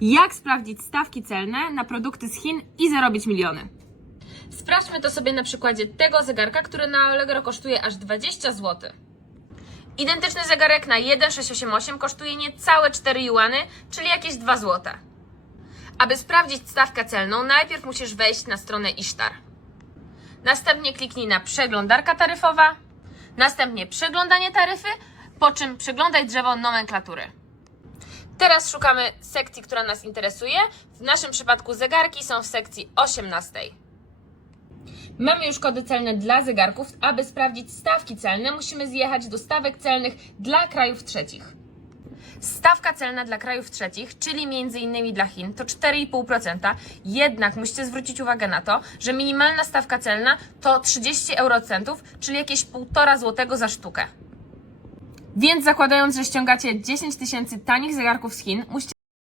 Jak sprawdzić stawki celne na produkty z Chin i zarobić miliony? Sprawdźmy to sobie na przykładzie tego zegarka, który na Allegro kosztuje aż 20 zł. Identyczny zegarek na 1688 kosztuje niecałe 4 juany, czyli jakieś 2 zł. Aby sprawdzić stawkę celną, najpierw musisz wejść na stronę Ishtar. Następnie kliknij na przeglądarka taryfowa, następnie przeglądanie taryfy, po czym przeglądaj drzewo nomenklatury. Teraz szukamy sekcji, która nas interesuje. W naszym przypadku zegarki są w sekcji 18. Mamy już kody celne dla zegarków. Aby sprawdzić stawki celne, musimy zjechać do stawek celnych dla krajów trzecich. Stawka celna dla krajów trzecich, czyli m.in. dla Chin, to 4,5%. Jednak musicie zwrócić uwagę na to, że minimalna stawka celna to 30 eurocentów, czyli jakieś 1,5 zł za sztukę. Więc zakładając, że ściągacie 10 tysięcy tanich zegarków z Chin, musicie